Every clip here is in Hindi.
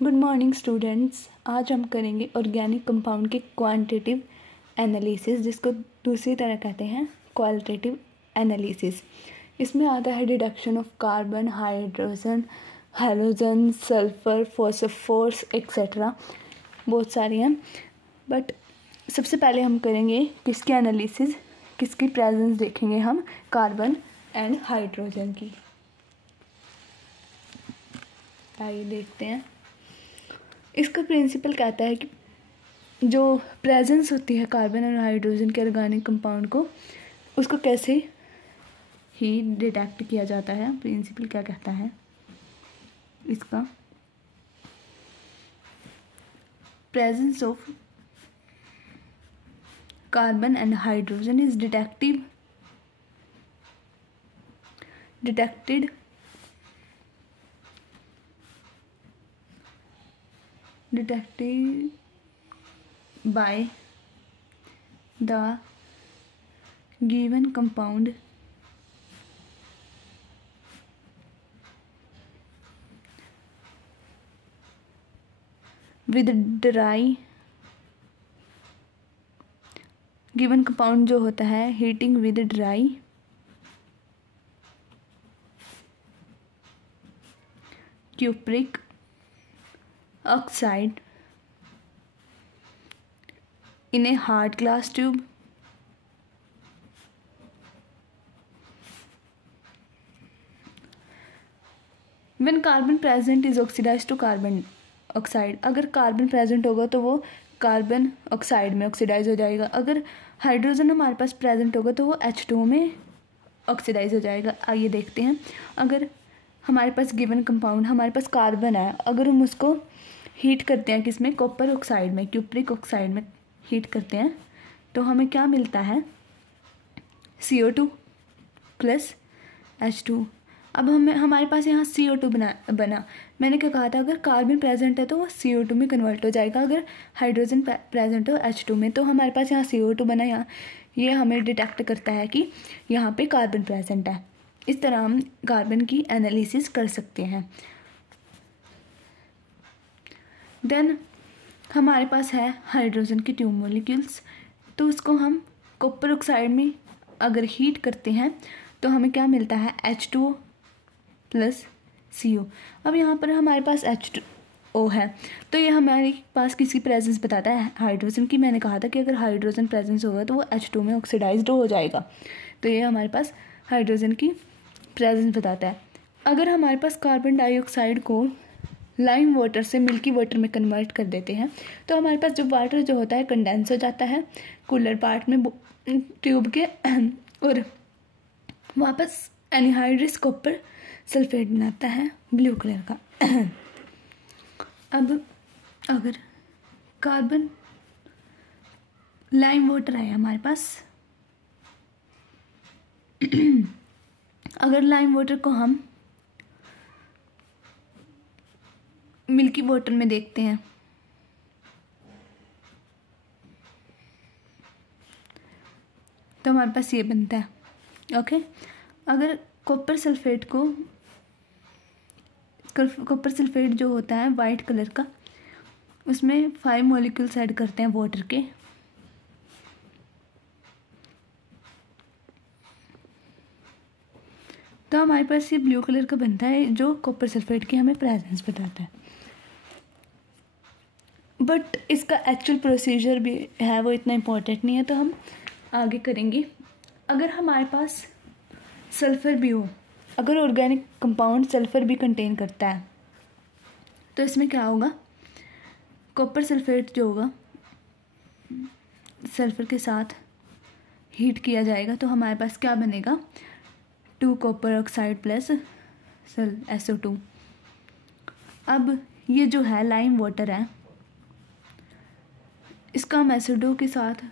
Good morning students. आज हम करेंगे ऑर्गेनिक कंपाउंड के क्वांटिटेटिव एनालिसिस, जिसको दूसरी तरह कहते हैं क्वालिटेटिव एनालिसिस। इसमें आता है deduction of carbon, hydrogen, halogen, sulphur, phosphorus etcetera, बहुत सारी हैं। बट सबसे पहले हम करेंगे किसकी एनालिसिस, किसकी प्रेजेंस देखेंगे हम, कार्बन एंड हाइड्रोजन की। आइए देखते हैं। इसका प्रिंसिपल कहता है कि जो प्रेजेंस होती है कार्बन और हाइड्रोजन के ऑर्गेनिक कंपाउंड को, उसको कैसे ही डिटेक्ट किया जाता है। प्रिंसिपल क्या कहता है इसका, presence of carbon and hydrogen is detected by the given compound with dry, given compound जो होता है heating with dry cupric oxide in a hard glass tube when carbon present is oxidized to carbon oxide। अगर कार्बन प्रेजेंट होगा तो वो कार्बन ऑक्साइड में ऑक्सीडाइज हो जाएगा। अगर हाइड्रोजन हमारे पास प्रेजेंट होगा तो वो H2 में ऑक्सीडाइज हो जाएगा। आइए देखते हैं। अगर हमारे पास गिवन कंपाउंड, हमारे पास कार्बन है, अगर हम उसको हीट करते हैं किसमें, कॉपर ऑक्साइड में, क्यूप्रिक ऑक्साइड में हीट करते हैं, तो हमें क्या मिलता है, CO2 प्लस H2। अब हमारे पास यहाँ CO2 बना। मैंने क्या कहा था, अगर कार्बन प्रेजेंट है तो वो CO2 में कन्वर्ट हो जाएगा। अगर हाइड्रोजन प्रेजेंट हो H2 में, तो हमारे पास यहाँ CO2 बना। यहाँ ये हमें डिटेक्ट करता है कि यहाँ पे कार्बन प्रेजेंट है। इस तरह हम कार्बन की एनालिसिस कर सकते हैं। देन हमारे पास है हाइड्रोजन की 2 मॉलिक्यूल्स, तो उसको हम कॉपर ऑक्साइड में अगर हीट करते हैं तो हमें क्या मिलता है, H2O प्लस CO। अब यहाँ पर हमारे पास H2O है, तो ये हमारे पास किसकी प्रेजेंस बताता है, हाइड्रोजन की। मैंने कहा था कि अगर हाइड्रोजन प्रेजेंस होगा तो वो H2 में ऑक्सीडाइज्ड हो जाएगा, तो ये हमारे पास हाइड्रोजन की प्रेजेंस बताता है। अगर हमारे पास कार्बन डाइऑक्साइड को लाइम वाटर से मिल्की वाटर में कन्वर्ट कर देते हैं, तो हमारे पास जो वाटर जो होता है कंडेंस हो जाता है कूलर पार्ट में ट्यूब के, और वापस एनहाइड्रस कॉपर सल्फेट बनाता है ब्लू कलर का। अब अगर कार्बन लाइम वाटर है हमारे पास, अगर लाइम वाटर को हम मिल्की वाटर में देखते हैं, तो हमारे पास ये बनता है। ओके, अगर कॉपर सल्फेट जो होता है वाइट कलर का, उसमें 5 मॉलिक्यूल्स ऐड करते हैं वाटर के, तो हमारे पास ये ब्लू कलर का बनता है, जो कॉपर सल्फेट की हमें प्रेजेंस बताता है। बट इसका एक्चुअल प्रोसीजर भी है, वो इतना इम्पोर्टेंट नहीं है, तो हम आगे करेंगे। अगर हमारे पास सल्फ़र भी हो, अगर ऑर्गेनिक कंपाउंड सल्फ़र भी कंटेन करता है, तो इसमें क्या होगा, कॉपर सल्फेट जो होगा सल्फ़र के साथ हीट किया जाएगा, तो हमारे पास क्या बनेगा, 2 कॉपर ऑक्साइड प्लस SO2। अब ये जो है लाइम वाटर है, इसका हम एसिडो के साथ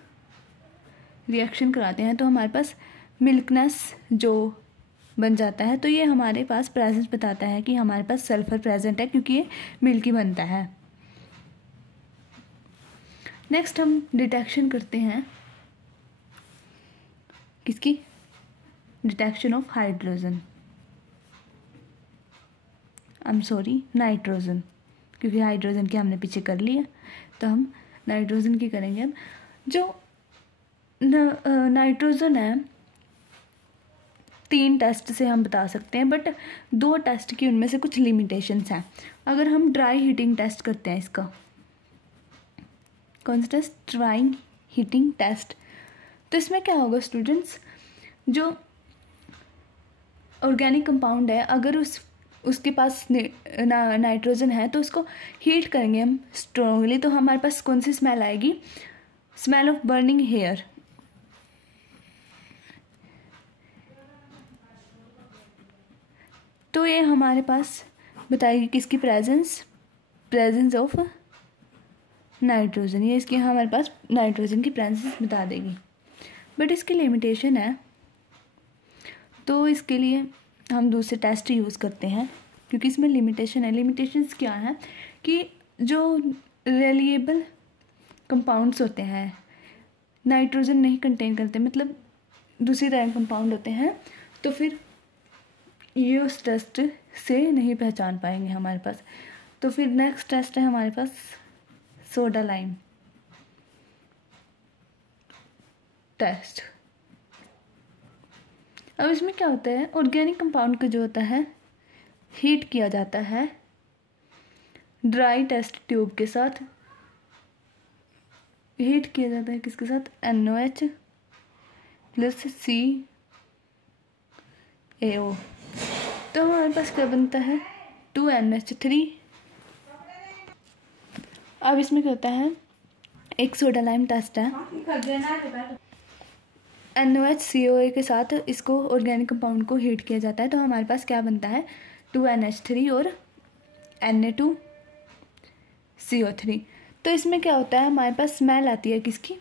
रिएक्शन कराते हैं, तो हमारे पास मिल्कनेस जो बन जाता है। तो ये हमारे पास प्रेजेंस बताता है कि हमारे पास सल्फर प्रेजेंट है, क्योंकि ये मिल्की बनता है। नेक्स्ट हम डिटेक्शन करते हैं किसकी, डिटेक्शन ऑफ हाइड्रोजन, नाइट्रोजन। क्योंकि हाइड्रोजन की हमने पीछे कर लिया, तो हम नाइट्रोजन की करेंगे। अब जो नाइट्रोजन है 3 टेस्ट से हम बता सकते हैं, बट 2 टेस्ट की उनमें से कुछ लिमिटेशंस हैं। अगर हम ड्राई हीटिंग टेस्ट करते हैं, इसका कौन सा टेस्ट, ड्राई हीटिंग टेस्ट, तो इसमें क्या होगा स्टूडेंट्स, जो ऑर्गेनिक कंपाउंड है अगर उसके पास नाइट्रोजन है तो उसको हीट करेंगे हम स्ट्रांगली, तो हमारे पास कौन सी स्मेल आएगी, स्मेल ऑफ बर्निंग हेयर। तो ये हमारे पास बताएगी किसकी प्रेजेंस ऑफ नाइट्रोजन, ये इसकी हमारे पास नाइट्रोजन की प्रेजेंस बता देगी। बट इसकी लिमिटेशन है, तो इसके लिए हम दूसरे टेस्ट यूज़ करते हैं, क्योंकि इसमें लिमिटेशन है। लिमिटेशंस क्या है कि जो रिलायबल कंपाउंड्स होते हैं नाइट्रोजन नहीं कंटेन करते, मतलब दूसरी तरह कंपाउंड होते हैं, तो फिर ये उस टेस्ट से नहीं पहचान पाएंगे हमारे पास। तो फिर नेक्स्ट टेस्ट है हमारे पास सोडा लाइम टेस्ट। अब इसमें क्या होता है, ऑर्गेनिक कंपाउंड का जो होता है हीट किया जाता है ड्राई टेस्ट ट्यूब के साथ, हीट किया जाता है किसके साथ, NOH प्लस CaO, तो हमारे पास क्या बनता है 2NH3। अब इसमें क्या होता है, एक सोडा लाइम टेस्ट है, NOHCOA के साथ इसको ऑर्गेनिक कंपाउंड को हीट किया जाता है, तो हमारे पास क्या बनता है 2NH3 और Na2CO3। तो इसमें क्या होता है, हमारे पास स्मेल आती है किसकी,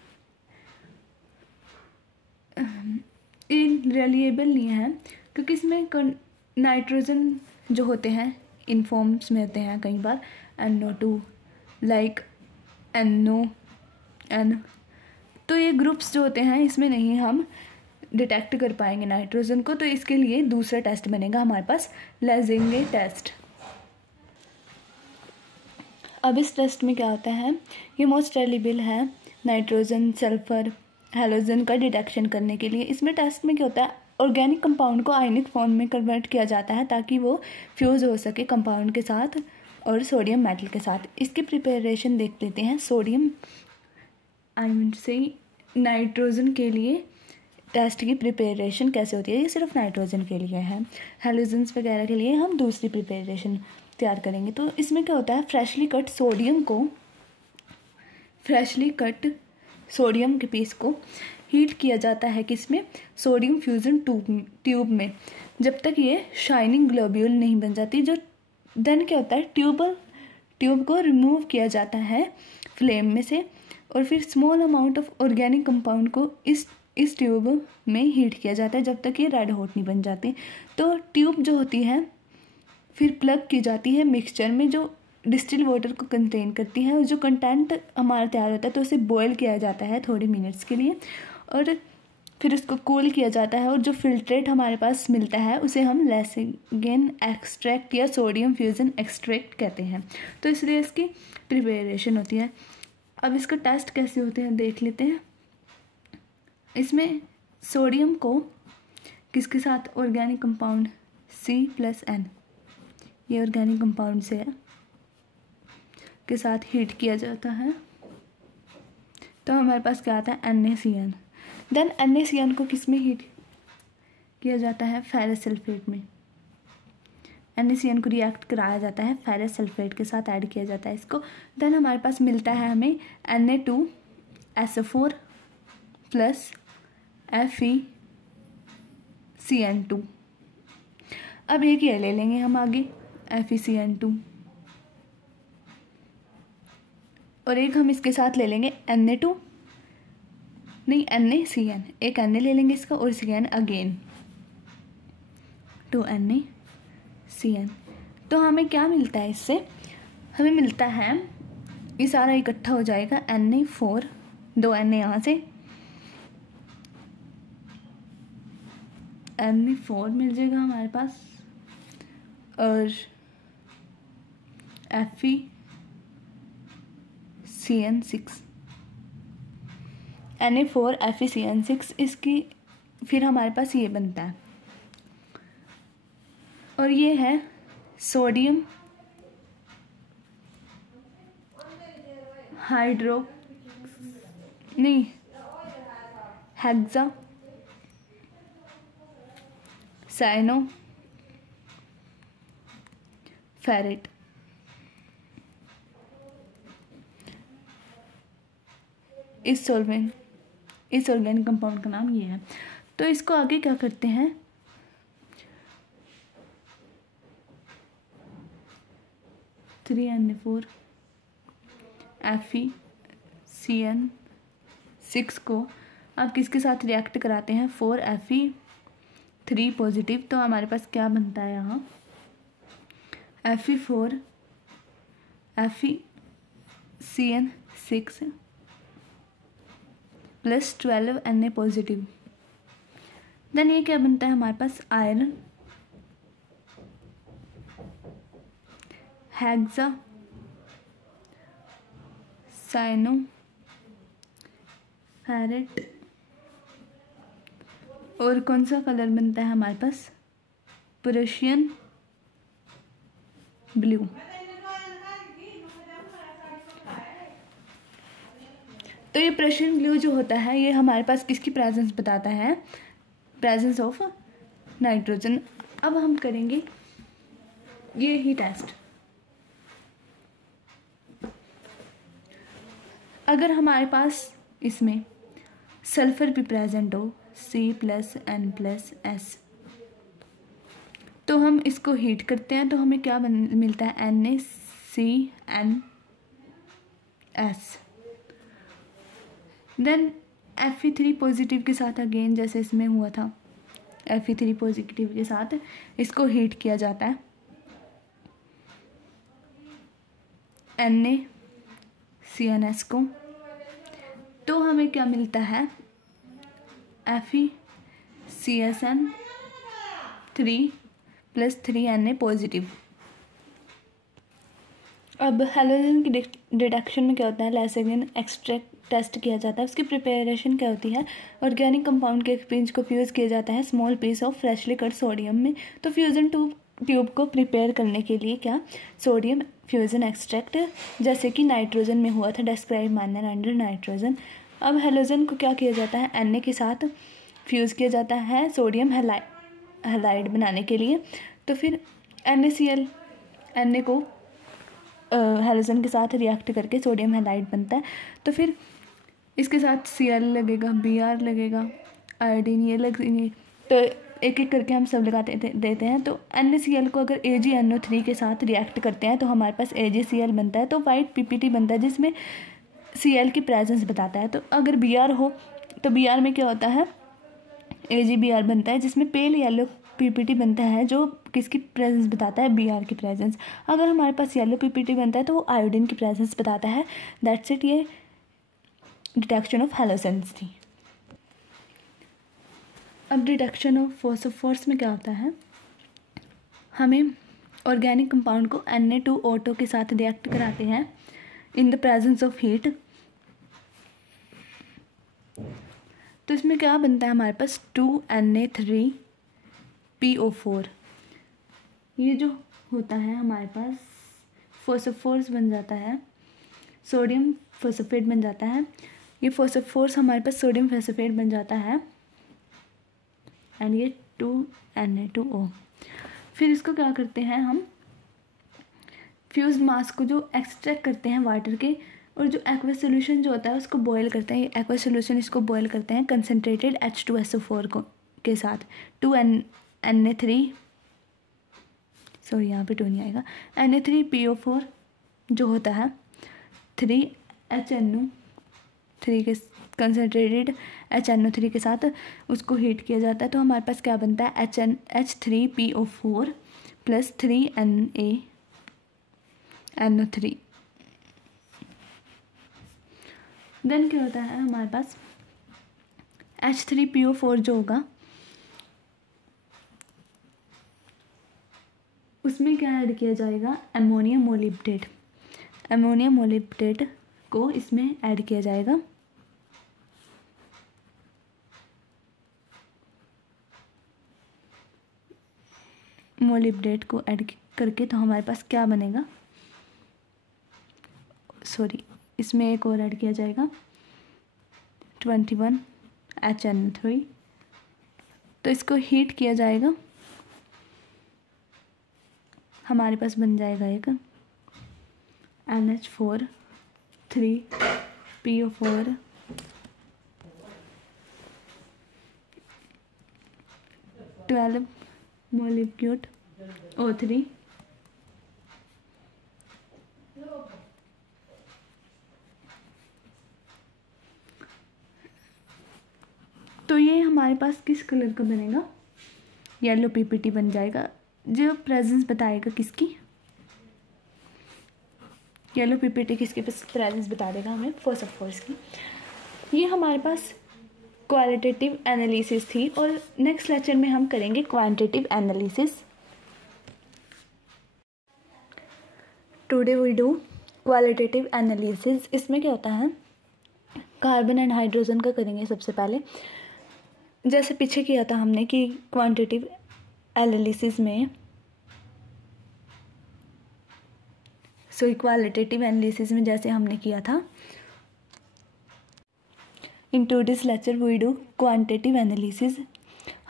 इनरिलायबल नहीं है, क्योंकि इसमें नाइट्रोजन जो होते हैं इन फॉर्म्स में होते हैं कई बार NO2 लाइक NON, तो ये ग्रुप्स जो होते हैं इसमें नहीं हम डिटेक्ट कर पाएंगे नाइट्रोजन को, तो इसके लिए दूसरा टेस्ट बनेगा हमारे पास लेजेंगे टेस्ट। अब इस टेस्ट में क्या होता है, ये मोस्ट रिलायबल है नाइट्रोजन सल्फर हैलोजन का डिटेक्शन करने के लिए। इसमें टेस्ट में क्या होता है, ऑर्गेनिक कंपाउंड को आयनिक फॉर्म में कन्वर्ट किया जाता है ताकि वो फ्यूज़ हो सके कंपाउंड के साथ और सोडियम मेटल के साथ। इसकी प्रिपरेशन देख लेते हैं। सोडियम से नाइट्रोजन के लिए टेस्ट की प्रिपरेशन कैसे होती है, ये सिर्फ नाइट्रोजन के लिए है, हैलोजन्स वगैरह के लिए हम दूसरी प्रिपरेशन तैयार करेंगे। तो इसमें क्या होता है, फ्रेशली कट सोडियम के पीस को हीट किया जाता है किसमें, सोडियम फ्यूज़न ट्यूब में, जब तक ये शाइनिंग ग्लोब्यूल नहीं बन जाती। जो देन क्या होता है, ट्यूब को रिमूव किया जाता है फ्लेम में से, और फिर small amount of organic compound को इस ट्यूब में हीट किया जाता है जब तक ये रेड हॉट नहीं बन जाती। तो ट्यूब जो होती है फिर प्लग की जाती है मिक्सचर में जो डिस्टिल वाटर को कंटेन करती है, और जो कंटेंट हमारा तैयार होता है तो उसे बॉयल किया जाता है थोड़े मिनट्स के लिए, और फिर उसको कूल किया जाता है, और जो फिल्ट्रेट हमारे पास मिलता है उसे हम लेसेगेन एक्सट्रैक्ट या सोडियम फ्यूज़न एक्सट्रैक्ट कहते हैं। तो इसलिए इसकी प्रिपरेशन होती है। अब इसका टेस्ट कैसे होते हैं देख लेते हैं। इसमें सोडियम को किसके साथ, ऑर्गेनिक कंपाउंड C+N, ये ऑर्गेनिक कंपाउंड से है, के साथ हीट किया जाता है, तो हमारे पास क्या आता है NaCN। देन NaCN को किस में हीट किया जाता है, फेरस सल्फेट में। NaCN को रिएक्ट कराया जाता है फेरस सल्फेट के साथ, ऐड किया जाता है इसको। देन हमारे पास मिलता है हमें Na2SO4 प्लस FeCN2। अब एक ये ले लेंगे हम आगे FeCN2, और एक हम इसके साथ ले लेंगे Na2 नहीं NaCN, एक Na ले लेंगे इसका और CN अगेन 2NaCN। तो हमें क्या मिलता है इससे, हमें मिलता है ये सारा इकट्ठा हो जाएगा Na4, 2 Na यहाँ से Na4 मिल जाएगा हमारे पास, और FeCN6, Na4FeCN6, इसकी फिर हमारे पास ये बनता है, और ये है सोडियम हेक्सा साइनोफेरेट। इस ऑर्गेनिक कंपाउंड का नाम ये है। तो इसको आगे क्या करते हैं, 3Na4 FeCN6 को अब किसके साथ रिएक्ट कराते हैं, 4Fe3 पॉजिटिव। तो हमारे पास क्या बनता है यहाँ, Fe4 FeCN6 plus 12Na positive. Then ये क्या बनता है हमारे पास, आयरन हेक्सा साइनोफेरेट, और कौन सा कलर बनता है हमारे पास, प्रूशियन ब्लू। तो ये प्रूशियन ब्लू जो होता है ये हमारे पास किसकी प्रेजेंस बताता है, प्रेजेंस ऑफ नाइट्रोजन। अब हम करेंगे ये ही टेस्ट। अगर हमारे पास इसमें सल्फर भी प्रेजेंट हो, C+N+S, तो हम इसको हीट करते हैं तो हमें क्या मिलता है, NaCN+S। देन Fe3 पॉजिटिव के साथ अगेन जैसे इसमें हुआ था, Fe3 पॉजिटिव के साथ इसको हीट किया जाता है, NaCN+S को, तो हमें क्या मिलता है, FeCSN3 प्लस 3Na पॉजिटिव। अब हैलोजन की डिटेक्शन में क्या होता है, लैसेगन एक्सट्रैक्ट टेस्ट किया जाता है। उसकी प्रिपरेशन क्या होती है, ऑर्गेनिक कंपाउंड के एक्सपेंज को फ्यूज़ किया जाता है small piece of freshly cut sodium में। तो फ्यूज़न ट्यूब को प्रिपेयर करने के लिए क्या, सोडियम फ्यूज़न एक्सट्रैक्ट जैसे कि नाइट्रोजन में हुआ था, डिस्क्राइब मैनर अंडर नाइट्रोजन। अब हैलोजन को क्या किया जाता है, Na के साथ फ्यूज़ किया जाता है सोडियम हैलाइड बनाने के लिए। तो फिर NaCl Na को हैलोजन के साथ रिएक्ट करके सोडियम हैलाइड बनता है। तो फिर इसके साथ Cl लगेगा, Br लगेगा, आयोडीन ये लगेंगे। तो एक एक करके हम सब लगाते देते हैं। तो NaCl को अगर AgNO3 के साथ रिएक्ट करते हैं तो हमारे पास AgCl बनता है। तो वाइट PPT बनता है जिसमें Cl की प्रेजेंस बताता है। तो अगर Br हो तो Br में क्या होता है, AgBr बनता है जिसमें पेल येलो PPT बनता है जो किसकी प्रेजेंस बताता है, Br की प्रेजेंस। अगर हमारे पास येलो PPT बनता है तो वो आयोडीन की प्रेजेंस बताता है। दैट्स इट, ये डिटेक्शन ऑफ हैलोजेंस थी। अब डिटेक्शन ऑफ फोस्फोर्स में क्या होता है, हमें ऑर्गेनिक कंपाउंड को Na2O2 के साथ रिएक्ट कराते हैं in the presence of heat. तो इसमें क्या बनता है हमारे पास, 2Na3PO4। ये जो होता है हमारे पास फोस्फोर्स बन जाता है, सोडियम फोस्फेट बन जाता है। ये फोस्फोर्स हमारे पास सोडियम फोस्फेट बन जाता है एंड ये 2Na2O। फिर इसको क्या करते हैं हम, फ्यूज्ड मास को जो एक्सट्रैक्ट करते हैं वाटर के, और जो एक्वस सोल्यूशन जो होता है उसको बॉयल करते हैं। एक्वस सोल्यूशन इसको बॉयल करते हैं कंसनट्रेटेड H2SO4 को के साथ, 2Na3 सॉरी यहाँ पे 2 नहीं आएगा, Na3PO4 जो होता है 3HNO3 के कंसनट्रेटेड HNO3 के साथ उसको हीट किया जाता है। तो हमारे पास क्या बनता है, H3PO4 प्लस 3NaNO3। देन क्या होता है हमारे पास, H3PO4 जो होगा उसमें क्या ऐड किया जाएगा, अमोनियम मोलिब्डेट। अमोनियम मोलिब्डेट को इसमें ऐड किया जाएगा। मोलिब्डेट को ऐड करके तो हमारे पास क्या बनेगा, सॉरी, इसमें एक और ऐड किया जाएगा 21HN3। तो इसको हीट किया जाएगा, हमारे पास बन जाएगा एक NH4 3PO4 12 मोलिक्यूट O3 तो ये हमारे पास किस कलर का बनेगा, येलो PPT बन जाएगा, जो प्रेजेंस बताएगा किसकी, येलो PPT किसके पास प्रेजेंस बता देगा हमें फोस्फोरस की। ये हमारे पास क्वालिटेटिव एनालिसिस थी और नेक्स्ट लेक्चर में हम करेंगे quantitative analysis. Today we do qualitative analysis. इसमें क्या होता है, कार्बन एंड हाइड्रोजन का करेंगे सबसे पहले, जैसे पीछे किया था हमने कि क्वांटिटेटिव एनालिसिस में, क्वालिटेटिव एनालिसिस में जैसे हमने किया था। In today's lecture we do quantitative analysis.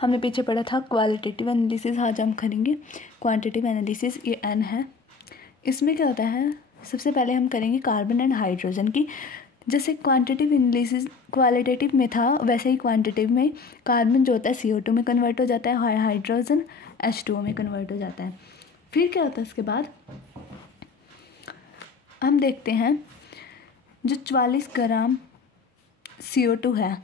हमने पीछे पढ़ा था क्वालिटेटिव एनालिसिस, आज हम करेंगे क्वांटिटेटिव एनालिसिस। ये N है। इसमें क्या होता है, सबसे पहले हम करेंगे कार्बन एंड हाइड्रोजन की। जैसे क्वांटिटेटिव एनालिसिस क्वालिटेटिव में था, वैसे ही क्वांटिटेटिव में कार्बन जो होता है CO2 में कन्वर्ट हो जाता है, हाइड्रोजन H2O में कन्वर्ट हो जाता है। फिर क्या होता है, उसके बाद हम देखते हैं जो 44 ग्राम CO2 है,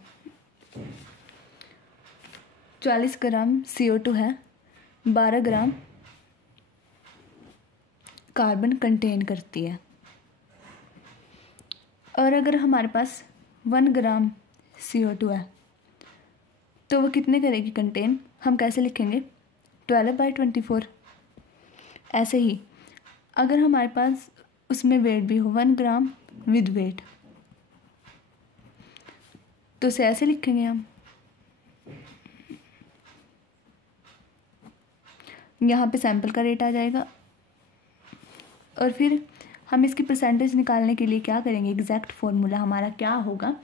44 ग्राम CO2 है, 12 ग्राम कार्बन कंटेन करती है। और अगर हमारे पास 1 ग्राम CO2 है तो वो कितने करेगी कंटेन, हम कैसे लिखेंगे 12/24। ऐसे ही अगर हमारे पास उसमें वेट भी हो 1 ग्राम विद वेट, तो उसे ऐसे लिखेंगे हम, यहाँ पे सैंपल का रेट आ जाएगा। और फिर हम इसकी परसेंटेज निकालने के लिए क्या करेंगे, एग्जैक्ट फॉर्मूला हमारा क्या होगा,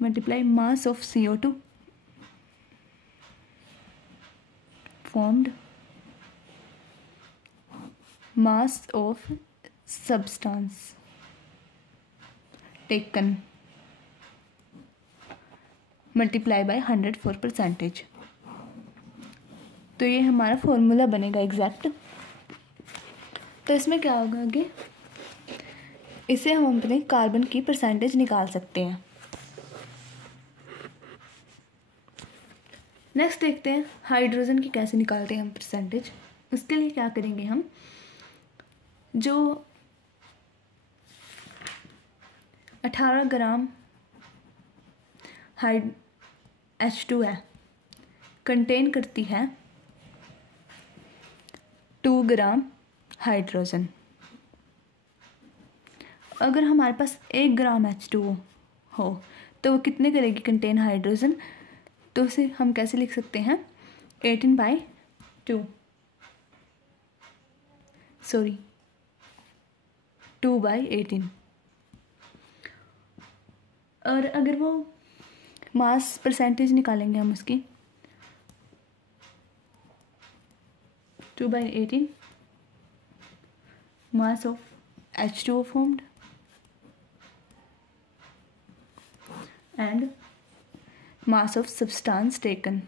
multiply mass of CO2 formed mass of substance taken multiply by 100 for percentage. तो ये हमारा फॉर्मूला बनेगा एग्जैक्ट। तो इसमें क्या होगा आगे, इसे हम अपने कार्बन की परसेंटेज निकाल सकते हैं। नेक्स्ट देखते हैं हाइड्रोजन की कैसे निकालते हैं हम परसेंटेज। उसके लिए क्या करेंगे, हम जो 18 ग्राम H2 है कंटेन करती है 2 ग्राम हाइड्रोजन। अगर हमारे पास 1 ग्राम H2O हो तो वो कितने करेगी कंटेन हाइड्रोजन, तो उसे हम कैसे लिख सकते हैं 18/2, सॉरी 2/18। और अगर वो मास परसेंटेज निकालेंगे हम उसकी 2/18 mass of H2O formed and mass of substance taken,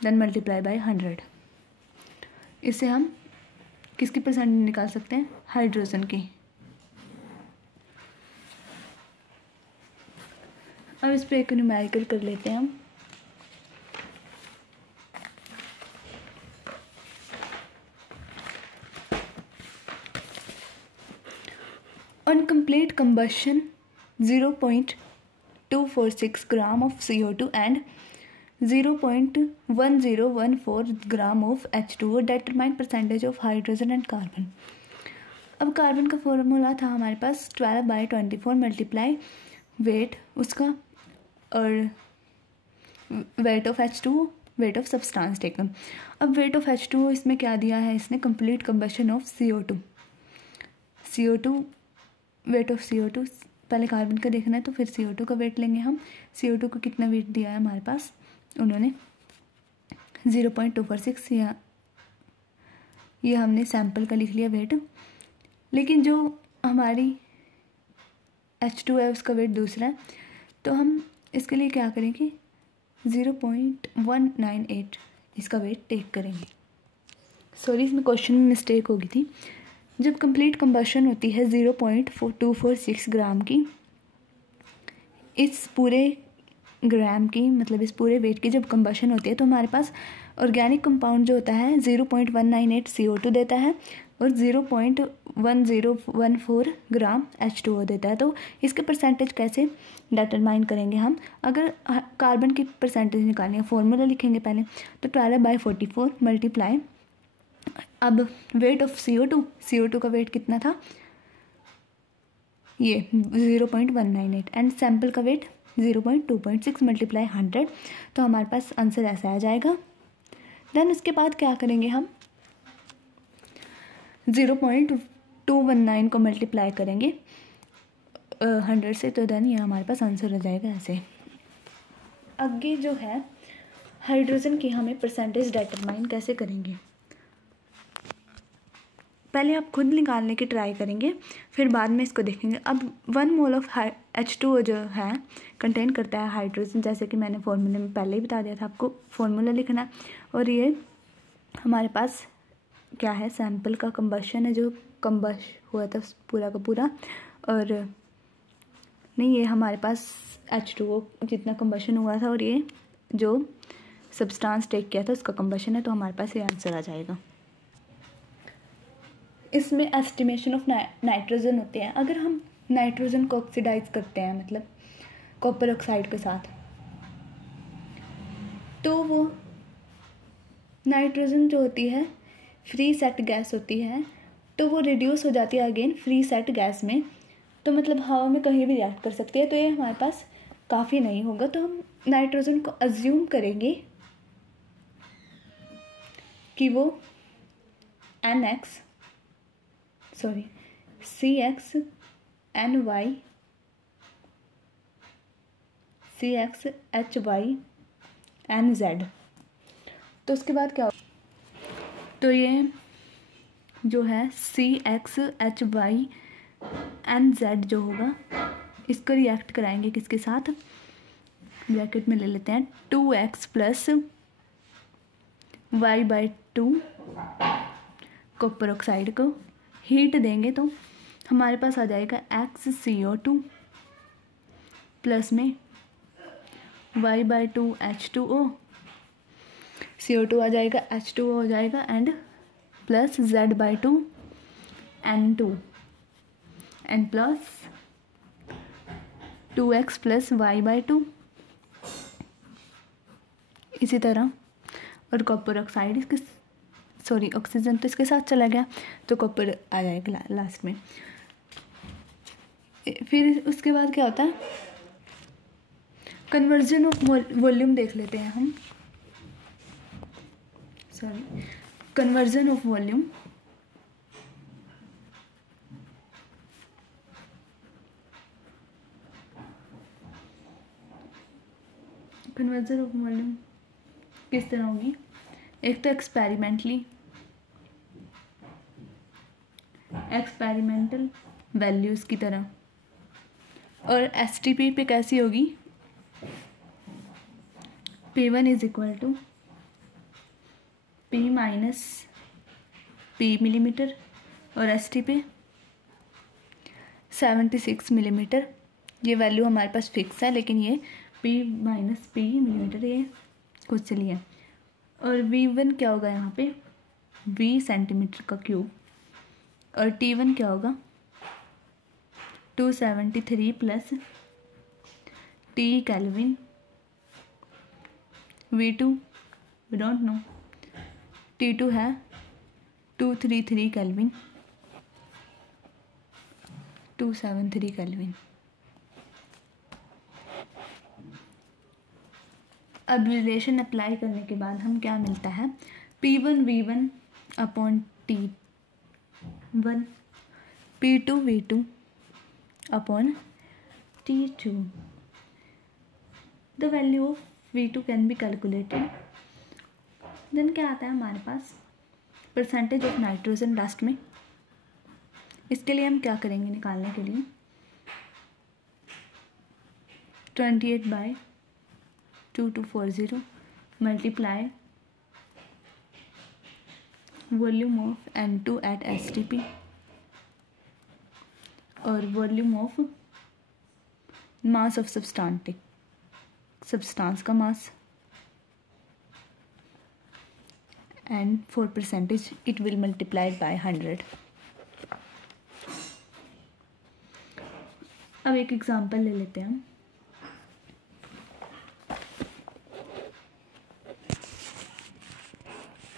then multiply by 100। इससे हम किसकी परसेंट निकाल सकते हैं, हाइड्रोजन की। अब इस पर एक न्यूमेरिकल कर लेते हैं हम। On complete combustion 0.246 gram of CO2 and 0.1014 gram of H2O determine percentage of hydrogen and carbon। अब कार्बन का फॉर्मूला था हमारे पास 12/24 मल्टीप्लाई वेट उसका और weight of H2O, weight of substance taken. अब वेट ऑफ H2O इसमें क्या दिया है इसने, complete combustion of CO2, weight of CO2 पहले कार्बन का देखना है तो फिर CO2 का वेट लेंगे हम। CO2 को कितना वेट दिया है हमारे पास उन्होंने 0.246, या ये हमने सैंपल का लिख लिया वेट, लेकिन जो हमारी H2 है उसका वेट दूसरा है, तो हम इसके लिए क्या करेंगे 0.198 इसका वेट टेक करेंगे। सॉरी, इसमें क्वेश्चन में मिस्टेक हो गई थी। जब कंप्लीट कंबशन होती है 0.246 ग्राम की, इस पूरे ग्राम की मतलब इस पूरे वेट की जब कंबशन होती है तो हमारे पास ऑर्गेनिक कंपाउंड जो होता है 0.198 CO2 देता है और 0.1014 ग्राम H2O देता है। तो इसके परसेंटेज कैसे डिटरमाइन करेंगे हम, अगर कार्बन की परसेंटेज निकालनी है फॉर्मूला लिखेंगे पहले, तो 12/44 मल्टीप्लाई, अब वेट ऑफ CO2 का वेट कितना था ये 0.198 एंड सैम्पल का वेट 0.246 मल्टीप्लाई 100, तो हमारे पास आंसर ऐसा आ जाएगा। देन उसके बाद क्या करेंगे हम 0.219 को मल्टीप्लाई करेंगे 100 से, तो देन ये हमारे पास आंसर हो जाएगा ऐसे। आगे जो है हाइड्रोजन की हमें परसेंटेज डिटरमाइन कैसे करेंगे, पहले आप खुद निकालने की ट्राई करेंगे फिर बाद में इसको देखेंगे। अब 1 मोल ऑफ H2O जो है कंटेन करता है हाइड्रोजन, जैसे कि मैंने फॉर्मूले में पहले ही बता दिया था आपको, फॉर्मूला लिखना है। और ये हमारे पास क्या है सैंपल का कंबशन है जो कंबश हुआ था पूरा का पूरा, और नहीं ये हमारे पास H2O जितना कंबशन हुआ था और ये जो सब्सटेंस टेक किया था उसका कंबशन है, तो हमारे पास ये आंसर आ जाएगा। इसमें एस्टिमेशन ऑफ नाइट्रोजन होते हैं। अगर हम नाइट्रोजन को ऑक्सीडाइज करते हैं मतलब कॉपर ऑक्साइड के साथ, तो वो नाइट्रोजन जो होती है फ्री सेट गैस होती है, तो वो रिड्यूस हो जाती है अगेन फ्री सेट गैस में, तो मतलब हवा में कहीं भी रिएक्ट कर सकती है, तो ये हमारे पास काफ़ी नहीं होगा। तो हम नाइट्रोजन को अज्यूम करेंगे कि वो CXHYNZ। तो उसके बाद क्या हो, तो ये जो है CXHYNZ जो होगा इसको रिएक्ट कराएंगे किसके साथ, ब्रैकेट में ले लेते हैं 2X + Y/2 कॉपर ऑक्साइड को हीट देंगे तो हमारे पास आ जाएगा XCO2 प्लस में Y/2 H2O, CO2 आ जाएगा, H2O हो जाएगा and plus Z/2 N2 and plus 2X + Y/2 इसी तरह, और कॉपर ऑक्साइड इसके ऑक्सीजन तो इसके साथ चला गया तो कॉपर आ जाएगा लास्ट में। फिर उसके बाद क्या होता है कन्वर्जन ऑफ वॉल्यूम देख लेते हैं हम, conversion of volume. Conversion of volume किस तरह होगी, एक तो एक्सपेरिमेंटल वैल्यूज़ की तरह, और STP पे कैसी होगी P1 = P - P मिलीमीटर, और ST पे 76 मिलीमीटर। ये वैल्यू हमारे पास फिक्स है, लेकिन ये P - P मिलीमीटर ये खुद से लिया। और V1 क्या होगा यहाँ पे V सेंटीमीटर का क्यूब, और T1 क्या होगा 273 + T kelvin. V2 we don't know, T2 है 233 केल्विन। 273 केल्विन। अब रिलेशन अप्लाई करने के बाद हम क्या मिलता है, P1V1 upon T1, P2V2 upon T2। The value of V2 can be calculated. Then क्या आता है हमारे पास, परसेंटेज ऑफ नाइट्रोजन लास्ट में। इसके लिए हम क्या करेंगे निकालने के लिए, 28/2240 multiply volume of N2 at STP और volume of mass of substance का mass, and for percentage it will multiplied by 100। अब एक एग्जांपल ले लेते हैं हम।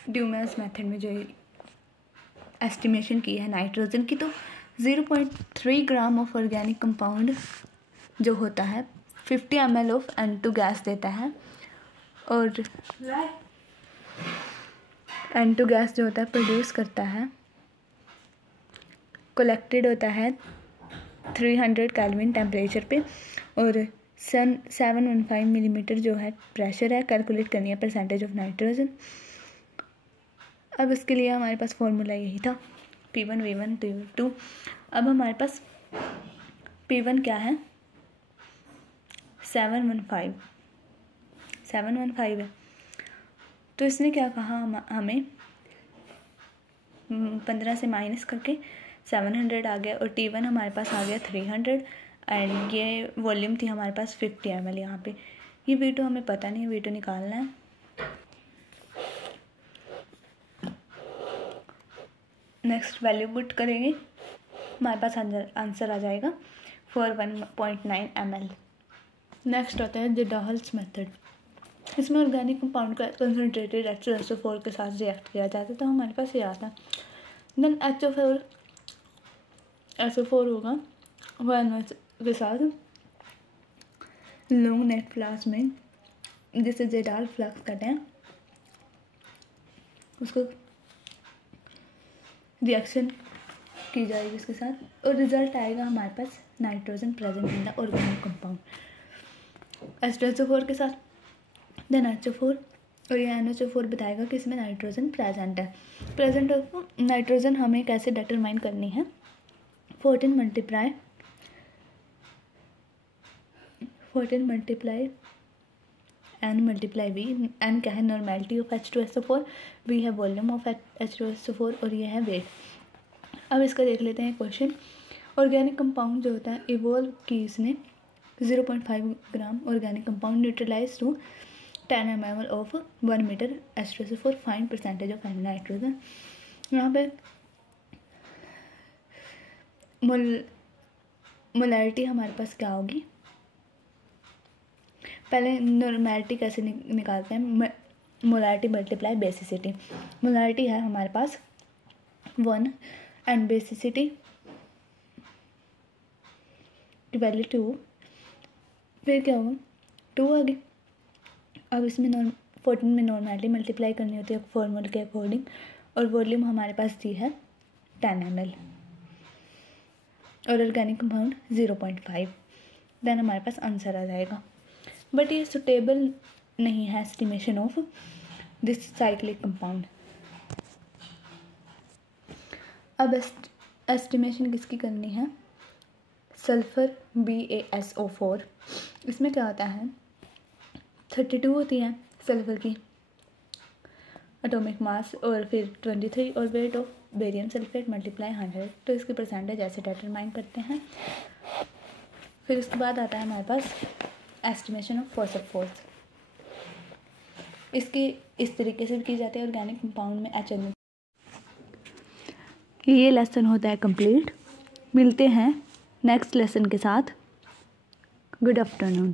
ड्यूमेस मेथड में जो एस्टिमेशन की है नाइट्रोजन की, तो 0.3 ग्राम ऑफ ऑर्गेनिक कंपाउंड जो होता है 50 ml ऑफ N2 गैस देता है, और N2 गैस जो होता है प्रोड्यूस करता है, कलेक्टेड होता है 300 केल्विन टेम्परेचर पे, और 715 मिलीमीटर जो है प्रेशर है। कैलकुलेट करनी है परसेंटेज ऑफ नाइट्रोजन। अब इसके लिए हमारे पास फॉर्मूला यही था, P1V1 T2। अब हमारे पास P1 क्या है, 715 है। तो इसने क्या कहा, हमें 15 से माइनस करके 700 आ गया, और T1 हमारे पास आ गया 300, एंड ये वॉल्यूम थी हमारे पास 50 ml यहाँ पे। ये V2 हमें पता नहीं है, V2 निकालना है। नेक्स्ट वैल्यू पुट करेंगे, हमारे पास आंसर आ जाएगा 41.9 ml। नेक्स्ट आता है जडाहल्स मेथड। इसमें ऑर्गेनिक कंपाउंड का कंसनट्रेटेड H2SO4 के साथ रिएक्ट किया जाता है, तो हमारे पास ये आता है। देन SO4 होगा 1 के साथ लॉन्ग नेट फ्लास्क में, जिसे जेडाल फ्लास्क कहते हैं, उसको रिएक्शन की जाएगी उसके साथ, और रिजल्ट आएगा हमारे पास nitrogen present in the organic compound H2SO4 के साथ। देन HO4, और ये NHO4 बताएगा कि इसमें नाइट्रोजन प्रेजेंट है। प्रेजेंट ऑफ नाइट्रोजन हमें कैसे डिटरमाइन करनी है, 14 multiply N multiply V। N क्या है, नॉर्मेलिटी ऑफ H2SO4, V है वॉल्यूम ऑफ H2SO4, और ये है वेट। अब इसका देख लेते हैं क्वेश्चन। ऑर्गेनिक कंपाउंड जो होता है इवॉल्व की इसने 0.5 gram organic compound neutralize to 10 ml of 1 meter H2SO4, find percentage of nitrogen. यहाँ पे मोलैरिटी हमारे पास क्या होगी, पहले नॉर्मेलिटी कैसे निकालते हैं, मोलैरिटी मल्टीप्लाई बेसिसिटी। मोलैरिटी है हमारे पास 1 एंड बेसिसिटी वैल्यू 2, फिर क्या होगा 2 आ गई। अब इसमें 14 में नॉर्मेलिटी मल्टीप्लाई करनी होती है फॉर्मूले के अकॉर्डिंग, और वॉल्यूम हमारे पास दी है 10 ml, और ऑर्गेनिक कंपाउंड 0.5। देन हमारे पास आंसर आ जाएगा। बट ये सुटेबल नहीं है estimation of this cyclic compound. अब एस्टिमेशन किसकी करनी है, सल्फर BaSO4। इसमें क्या होता है, 32 होती है सल्फर की एटॉमिक मास, और फिर 23 और weight of barium sulphate multiply 100। तो इसकी परसेंटेज ऐसे डिटरमाइन करते हैं। फिर उसके बाद आता है हमारे पास estimation of force of force. इसकी इस तरीके से भी की जाती है ऑर्गेनिक कंपाउंड में HNO। ये लेसन होता है कंप्लीट। मिलते हैं नेक्स्ट लेसन के साथ। Good afternoon.